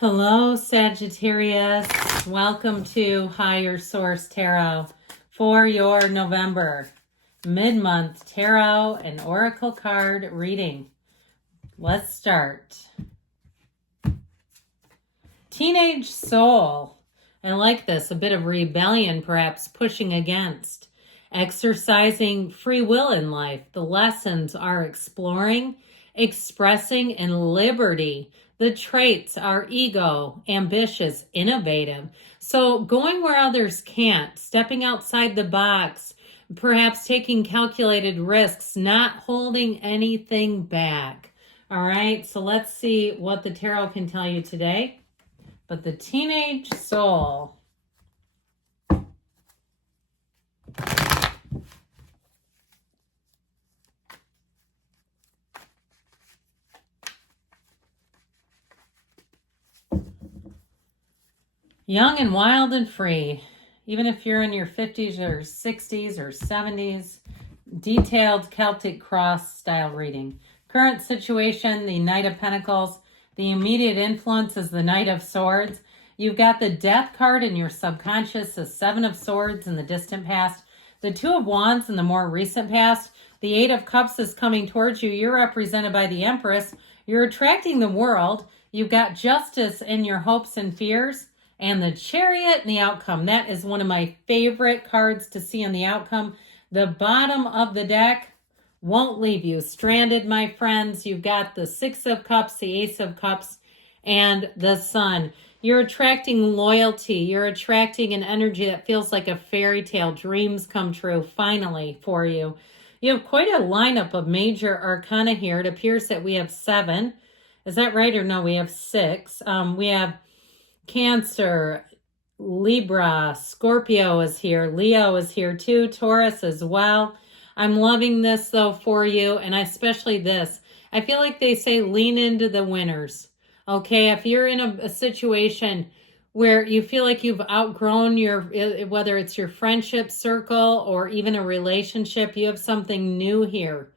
Hello, Sagittarius. Welcome to Higher Source Tarot for your November mid-month tarot and oracle card reading. Let's start. Teenage soul. I like this. A bit of rebellion, perhaps pushing against. Exercising free will in life. The lessons are exploring, expressing, and liberty. The traits are ego, ambitious, innovative. So going where others can't, stepping outside the box, perhaps taking calculated risks, not holding anything back. All right, so let's see what the tarot can tell you today. But the teenage soul. Young and wild and free, even if you're in your 50s or 60s or 70s, detailed Celtic cross style reading. Current situation, the Knight of Pentacles. The immediate influence is the Knight of Swords. You've got the Death card in your subconscious, the Seven of Swords in the distant past, the Two of Wands in the more recent past. The Eight of Cups is coming towards you. You're represented by the Empress. You're attracting the world. You've got justice in your hopes and fears. And the Chariot and the outcome. That is one of my favorite cards to see in the outcome. The bottom of the deck won't leave you stranded, my friends. You've got the Six of Cups, the Ace of Cups, and the Sun. You're attracting loyalty. You're attracting an energy that feels like a fairy tale. Dreams come true, finally, for you. You have quite a lineup of major arcana here. It appears that we have 7. Is that right or no? We have 6. We have Cancer, Libra, Scorpio is here. Leo is here too. Taurus as well. I'm loving this though for you, and especially this. I feel like they say lean into the winners. Okay, if you're in a situation where you feel like you've outgrown whether it's your friendship circle or even a relationship, you have something new here.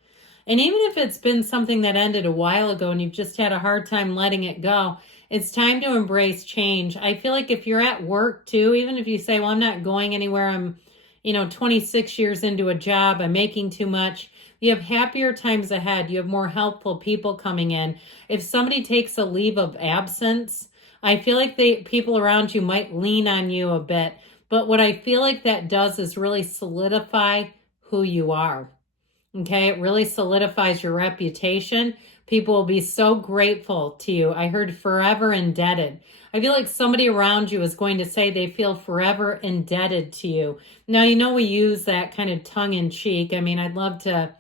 And even if it's been something that ended a while ago and you've just had a hard time letting it go, it's time to embrace change. I feel like if you're at work too, even if you say, well, I'm not going anywhere, I'm 26 years into a job, I'm making too much, you have happier times ahead. You have more helpful people coming in. If somebody takes a leave of absence, I feel like people around you might lean on you a bit. But what I feel like that does is really solidify who you are. Okay, it really solidifies your reputation. People will be so grateful to you. I heard forever indebted. I feel like somebody around you is going to say they feel forever indebted to you. Now, we use that kind of tongue in cheek. I mean, I'd love to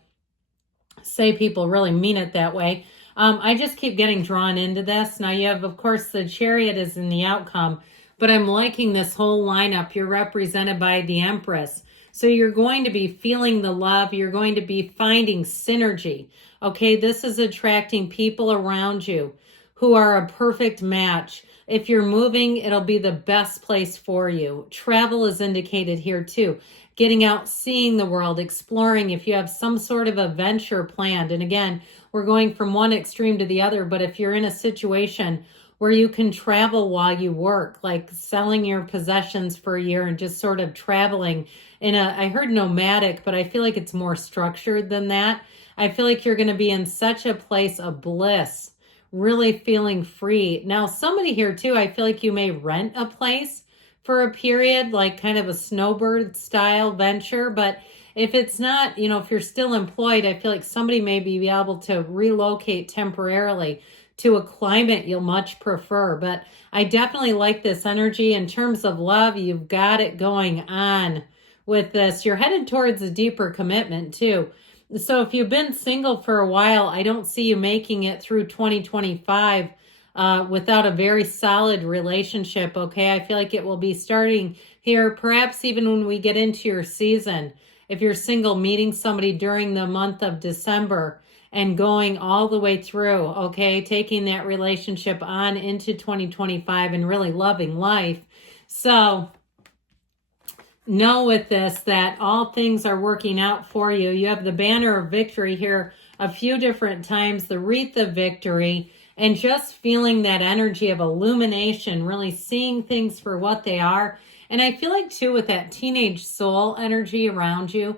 say people really mean it that way. I just keep getting drawn into this. Now, you have, of course, the Chariot is in the outcome, but I'm liking this whole lineup. You're represented by the Empress. So you're going to be feeling the love. You're going to be finding synergy. Okay, this is attracting people around you who are a perfect match. If you're moving, it'll be the best place for you. Travel is indicated here too. Getting out, seeing the world, exploring if you have some sort of a venture planned. And again, we're going from one extreme to the other, but if you're in a situation where you can travel while you work, like selling your possessions for a year and just sort of traveling I heard nomadic, but I feel like it's more structured than that. I feel like you're going to be in such a place of bliss, really feeling free. Now, somebody here too, I feel like you may rent a place for a period, like kind of a snowbird style venture. But if it's not, if you're still employed, I feel like somebody may be able to relocate temporarily to a climate you'll much prefer. But I definitely like this energy. In terms of love, you've got it going on with this. You're headed towards a deeper commitment too. So if you've been single for a while, I don't see you making it through 2025 without a very solid relationship, okay? I feel like it will be starting here, perhaps even when we get into your season. If you're single, meeting somebody during the month of December and going all the way through, okay? Taking that relationship on into 2025 and really loving life. So know with this that all things are working out for you. You have the banner of victory here a few different times, the wreath of victory, and just feeling that energy of illumination, really seeing things for what they are. And I feel like too, with that teenage soul energy around you,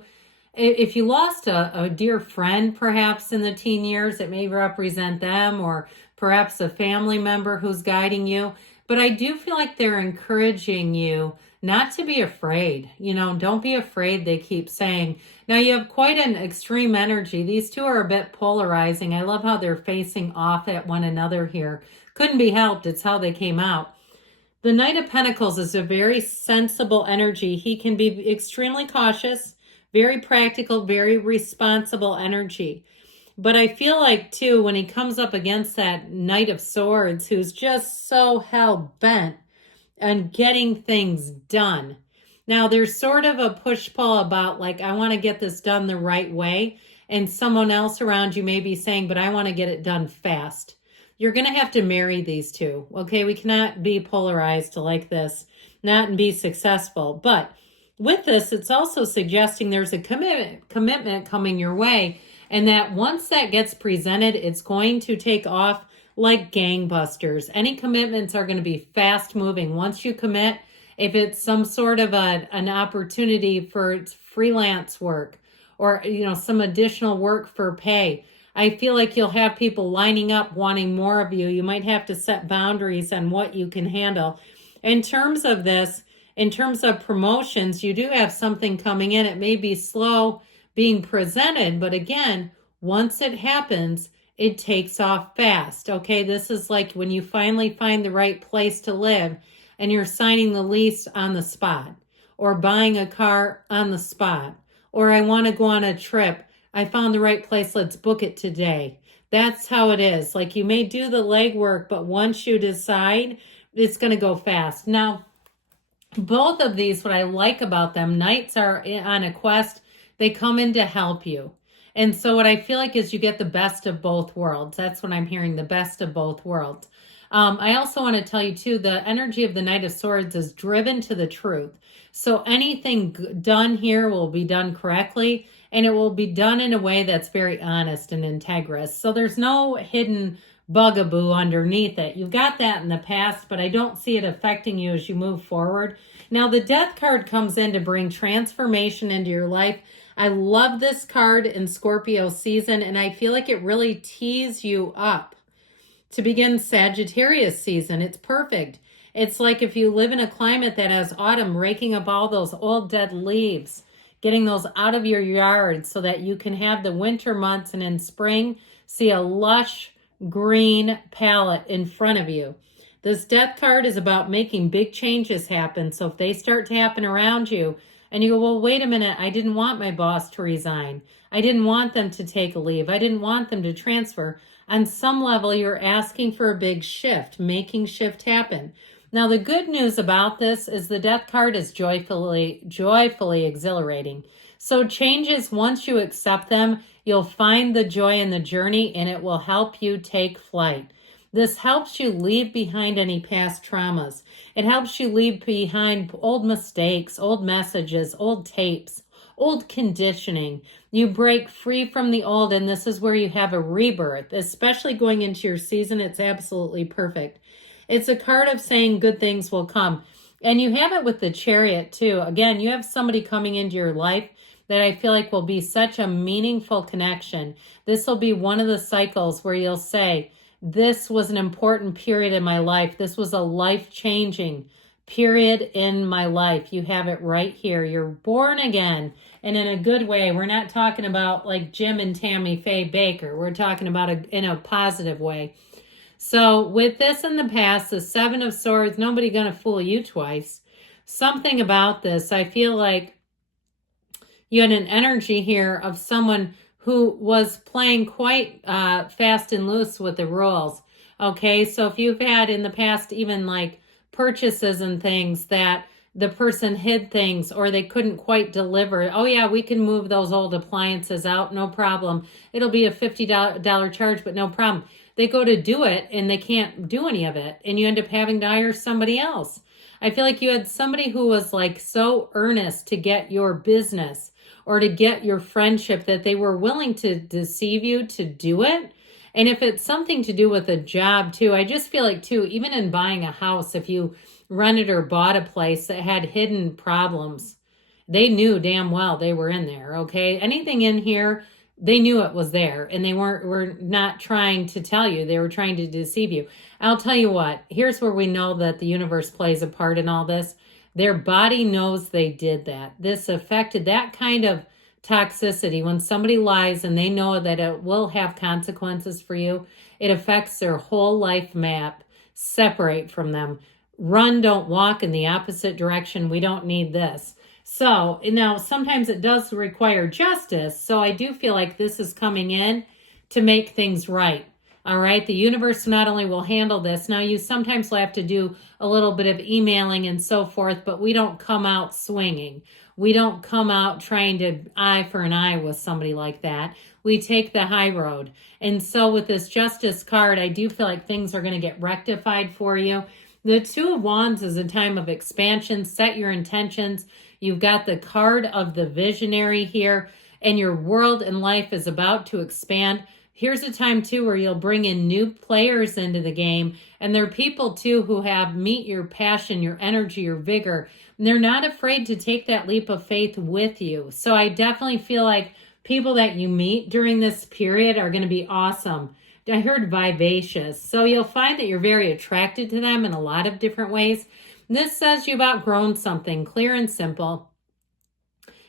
if you lost a dear friend perhaps in the teen years, it may represent them, or perhaps a family member who's guiding you. But I do feel like they're encouraging you not to be afraid. Don't be afraid, they keep saying. Now you have quite an extreme energy. These two are a bit polarizing. I love how they're facing off at one another here. Couldn't be helped. It's how they came out. The Knight of Pentacles is a very sensible energy. He can be extremely cautious, very practical, very responsible energy. But I feel like, too, when he comes up against that Knight of Swords, who's just so hell-bent on getting things done. Now, there's sort of a push-pull about, like, I want to get this done the right way. And someone else around you may be saying, but I want to get it done fast. You're going to have to marry these two, okay? We cannot be polarized like this, not be successful. But with this, it's also suggesting there's a commitment coming your way, and that once that gets presented, it's going to take off like gangbusters. Any commitments are going to be fast moving. Once you commit, if it's some sort of an opportunity for freelance work, or some additional work for pay, I feel like you'll have people lining up wanting more of you. You might have to set boundaries on what you can handle. In terms of this, in terms of promotions, you do have something coming in. It may be slow being presented, but again, once it happens, it takes off fast. Okay, this is like when you finally find the right place to live and you're signing the lease on the spot, or buying a car on the spot, or I want to go on a trip. I found the right place. Let's book it today. That's how it is. Like, you may do the legwork, but once you decide, it's going to go fast. Now, both of these, what I like about them, knights are on a quest. They come in to help you. And so what I feel like is you get the best of both worlds. That's what I'm hearing, the best of both worlds. I also want to tell you too, the energy of the Knight of Swords is driven to the truth. So anything done here will be done correctly, and it will be done in a way that's very honest and integrous. So there's no hidden bugaboo underneath it. You've got that in the past, but I don't see it affecting you as you move forward. Now, the Death card comes in to bring transformation into your life. I love this card in Scorpio season, and I feel like it really tees you up to begin Sagittarius season. It's perfect. It's like if you live in a climate that has autumn, raking up all those old dead leaves, getting those out of your yard so that you can have the winter months, and in spring, see a lush green palette in front of you. This Death card is about making big changes happen. So if they start to happen around you, and you go, well, wait a minute, I didn't want my boss to resign. I didn't want them to take a leave. I didn't want them to transfer. On some level, you're asking for a big shift, making shift happen. Now, the good news about this is the Death card is joyfully exhilarating. So changes, once you accept them, you'll find the joy in the journey, and it will help you take flight. This helps you leave behind any past traumas. It helps you leave behind old mistakes, old messages, old tapes, old conditioning. You break free from the old, and this is where you have a rebirth, especially going into your season. It's absolutely perfect. It's a card of saying good things will come. And you have it with the Chariot too. Again, you have somebody coming into your life that I feel like will be such a meaningful connection. This will be one of the cycles where you'll say, this was an important period in my life. This was a life-changing period in my life. You have it right here. You're born again, and in a good way. We're not talking about like Jim and Tammy Faye Baker. We're talking about in a positive way. So with this in the past, the Seven of Swords, nobody gonna fool you twice. Something about this, I feel like you had an energy here of someone who was playing quite fast and loose with the rules. Okay, so if you've had in the past even like purchases and things that the person hid things or they couldn't quite deliver. Oh yeah, we can move those old appliances out, no problem. It'll be a $50 charge, but no problem. They go to do it and they can't do any of it, and you end up having to hire somebody else. I feel like you had somebody who was like so earnest to get your business or to get your friendship that they were willing to deceive you to do it. And if it's something to do with a job too, I just feel like too, even in buying a house, if you rented or bought a place that had hidden problems, they knew damn well they were in there, okay? Anything in here, they knew it was there, and they were not trying to tell you. They were trying to deceive you. I'll tell you what, here's where we know that the universe plays a part in all this. Their body knows they did that. This affected that kind of toxicity. When somebody lies and they know that it will have consequences for you, it affects their whole life map. Separate from them. Run, don't walk in the opposite direction. We don't need this. So now sometimes it does require justice. So I do feel like this is coming in to make things right. All right. The universe not only will handle this. Now you sometimes will have to do a little bit of emailing and so forth, but we don't come out swinging. We don't come out trying to eye for an eye with somebody like that. We take the high road. And so with this justice card, I do feel like things are going to get rectified for you. The Two of Wands is a time of expansion. Set your intentions. You've got the card of the visionary here, and your world and life is about to expand. Here's a time, too, where you'll bring in new players into the game, and there are people, too, who have meet your passion, your energy, your vigor, and they're not afraid to take that leap of faith with you. So I definitely feel like people that you meet during this period are going to be awesome. I heard vivacious. So you'll find that you're very attracted to them in a lot of different ways. This says you've outgrown something, clear and simple.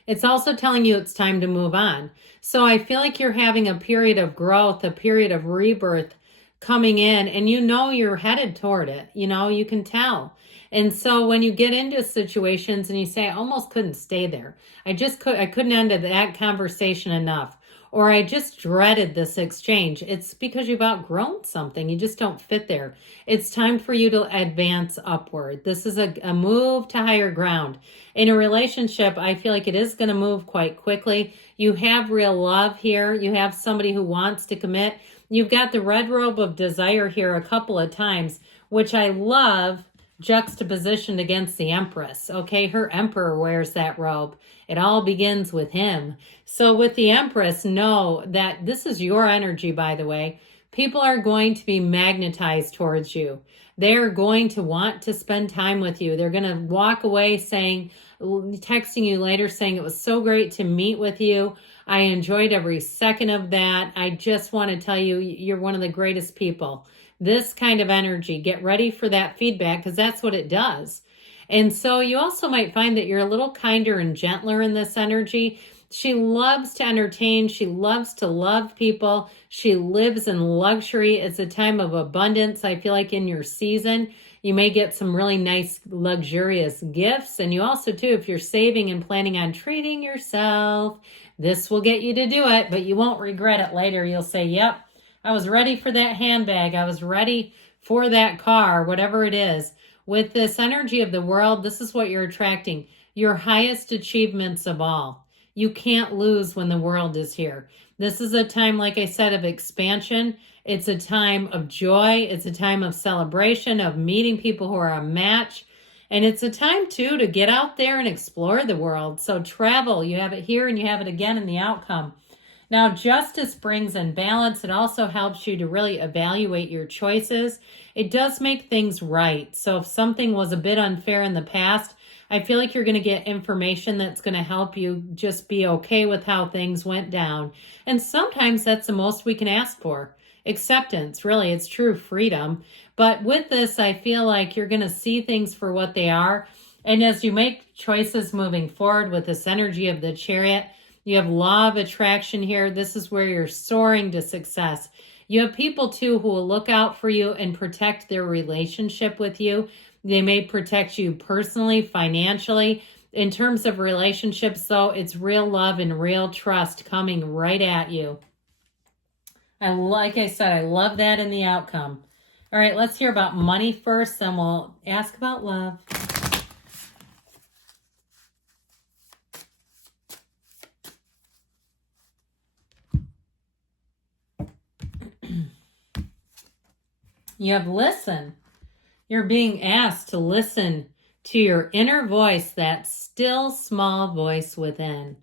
It's also telling you it's time to move on. So I feel like you're having a period of growth, a period of rebirth coming in, and you know you're headed toward it. You know, you can tell. And so when you get into situations and you say, I almost couldn't stay there. I couldn't end that conversation enough. Or I just dreaded this exchange. It's because you've outgrown something. You just don't fit there. It's time for you to advance upward. This is a move to higher ground. In a relationship, I feel like it is going to move quite quickly. You have real love here. You have somebody who wants to commit. You've got the red robe of desire here a couple of times, which I love, juxtapositioned against the Empress. Okay, her emperor wears that robe. It all begins with him. So with the Empress, know that this is your energy, by the way. People are going to be magnetized towards you. They're going to want to spend time with you. They're going to walk away texting you later saying, it was so great to meet with you. I enjoyed every second of that. I just want to tell you, you're one of the greatest people. This kind of energy, get ready for that feedback because that's what it does. And so you also might find that you're a little kinder and gentler in this energy. She loves to entertain. She loves to love people. She lives in luxury. It's a time of abundance. I feel like in your season, you may get some really nice, luxurious gifts. And you also, too, if you're saving and planning on treating yourself, this will get you to do it, but you won't regret it later. You'll say, yep, I was ready for that handbag. I was ready for that car, whatever it is. With this energy of the world, this is what you're attracting. Your highest achievements of all. You can't lose when the world is here. This is a time, like I said, of expansion. It's a time of joy. It's a time of celebration, of meeting people who are a match. And it's a time, too, to get out there and explore the world. So travel. You have it here and you have it again in the outcome. Now, justice brings in balance. It also helps you to really evaluate your choices. It does make things right. So if something was a bit unfair in the past, I feel like you're going to get information that's going to help you just be okay with how things went down. And sometimes that's the most we can ask for. Acceptance, really, it's true freedom. But with this, I feel like you're going to see things for what they are. And as you make choices moving forward with this energy of the Chariot, you have law of attraction here. This is where you're soaring to success. You have people, too, who will look out for you and protect their relationship with you. They may protect you personally, financially. In terms of relationships, though, it's real love and real trust coming right at you. Like I said, I love that in the outcome. All right, let's hear about money first, then we'll ask about love. You have listen. You're being asked to listen to your inner voice, that still small voice within.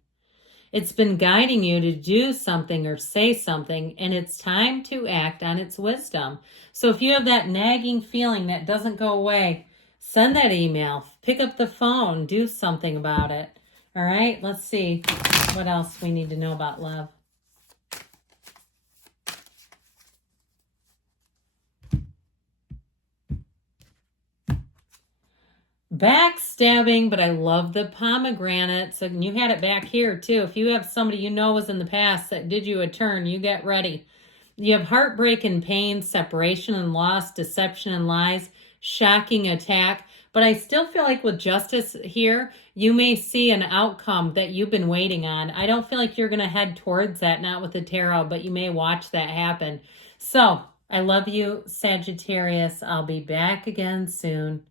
It's been guiding you to do something or say something, and it's time to act on its wisdom. So if you have that nagging feeling that doesn't go away, send that email, pick up the phone, do something about it. All right, let's see what else we need to know about love. Backstabbing, but I love the pomegranates. And you had it back here too. If you have somebody you know was in the past that did you a turn, you get ready. You have heartbreak and pain, separation and loss, deception and lies, shocking attack. But I still feel like with justice here, you may see an outcome that you've been waiting on. I don't feel like you're going to head towards that, not with the tarot, but you may watch that happen. So I love you, Sagittarius. I'll be back again soon.